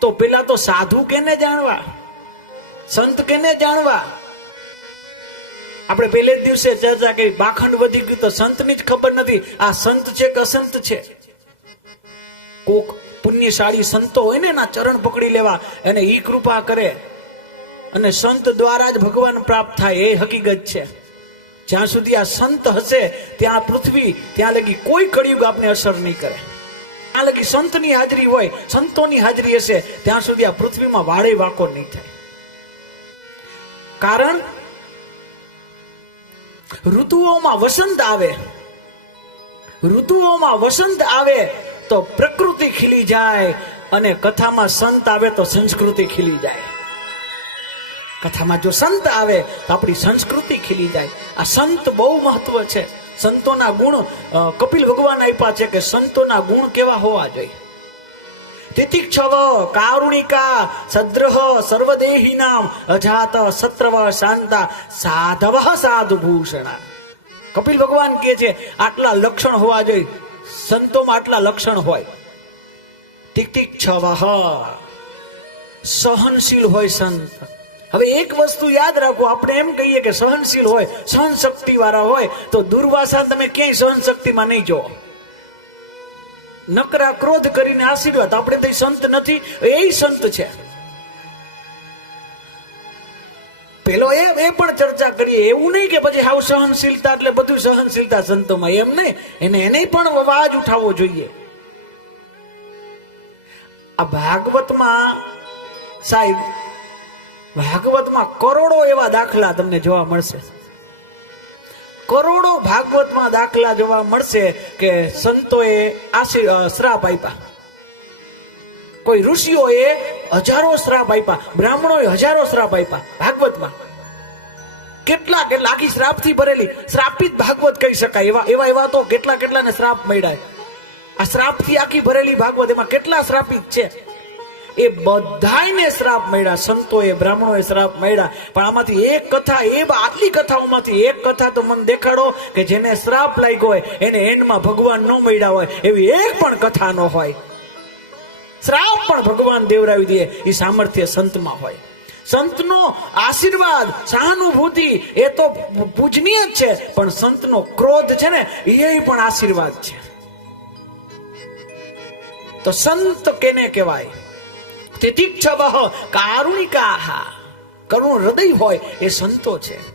તો પેલા તો સાધુ કેને જાણવા? સંત કેને જાણવા? આપણે પહેલે જ દિવસે ચર્ચા કરી, બાખંડ વધી ગયું તો સંતની જ ખબર નથી, આ સંત છે કે અસંત છે? કોક પુણ્યશાળી સંતો હોય ને એના ચરણ પકડી લેવા, એને ઈ કૃપા કરે. અને સંત દ્વારા જ ભગવાન પ્રાપ્ત થાય, એ હકીકત છે. જ્યાં સુધી આ સંત હશે, ત્યાં પૃથ્વી, ત્યાં લગી કોઈ કળિયુગ આપને અસર નહીં કરે. ત્યાં લગી સંતની હાજરી હોય, સંતોની હાજરી હશે, ત્યાં સુધી આ પૃથ્વીમાં વાળે વાકો નહીં થાય. કારણ, ઋતુઓમાં વસંત આવે, ઋતુઓમાં વસંત આવે તો પ્રકૃતિ ખીલી જાય અને કથામાં સંત આવે તો સંસ્કૃતિ ખીલી જાય. કથામાં જો સંત આવે તો આપણી સંસ્કૃતિ ખીલી જાય. આ સંત બહુ મહત્વ છે. સંતોના ગુણ કપિલ ભગવાન આપ્યા છે કે સંતોના ગુણ કેવા હોવા જોઈએ? તિતિક્ષવ, કારુણિકા, સદ્રહ, સર્વદેહી નામ, અજાત, સત્રવ, શાંતા, સાધવ સાધુ ભૂષણા કપિલ ભગવાન કે છે, આટલા લક્ષણ હોવા જોઈએ. સંતોમાં આટલા લક્ષણ હોય. તિતિક્ષવ, સહનશીલ હોય સંત. હવે એક વસ્તુ યાદ રાખો, આપણે એમ કહીએ કે સહનશીલ હોય સહન શક્તિ વાળા હોય, તો દુર્વાસા તમે ક્યાંય સહન શક્તિમાં નહીં જો નકરા ક્રોધ કરીને આશીર્વાદ, આપણે તો સંત નથી, એ સંત છે. પેલો એ એ પણ ચર્ચા કરીએ, એવું નહીં કે પછી હાવ સહનશીલતા એટલે બધું સહનશીલતા સંતોમાં, એમ નહીં, એને એને પણ અવાજ ઉઠાવવો જોઈએ. આ ભાગવતમાં સાહેબ ભાગવતમાં કરોડો એવા દાખલા તમને જોવા મળશે. કરોડો ભાગવતમાં દાખલા જોવા મળશે કે સંતોએ આશી અ, શ્રાપ આપ્યા. કોઈ ઋષિઓએ હજારો શ્રાપ આપ્યા બ્રાહ્મણોએ હજારો શ્રાપ આપ્યા ભાગવતમાં. કેટલા કેટલા આખી શ્રાપથી ભરેલી શ્રાપિત ભાગવત કહી શકાય એવા એવા એવા તો કેટલા કેટલાને શ્રાપ મળ્યા. આ શ્રાપથી આખી ભરેલી ભાગવત એમાં કેટલા શ્રાપિત છે? એ બધાયને શ્રાપ મળ્યા, સંતોએ, બ્રાહ્મણોએ શ્રાપ મળ્યા. પણ આમાંથી એક કથા, એ આટલી કથાઓમાંથી એક કથા તો મને દેખાડો કે જેને શ્રાપ લાગ્યો હોય, એને એન્ડમાં ભગવાન ન મળ્યા હોય, એવી એક પણ કથા ન હોય. શ્રાપ પણ ભગવાન દેવરાવી દે એ સામર્થ્ય સંતમાં હોય. સંતનો આશીર્વાદ, સહાનુભૂતિ, એ તો પૂજનીય જ છે, પણ સંતનો ક્રોધ છે ને એ પણ આશીર્વાદ છે. તો સંત કેને કહેવાય? તિતિક્ષવ કારુણિકા. કરુણ હૃદય હોય એ સંતો છે.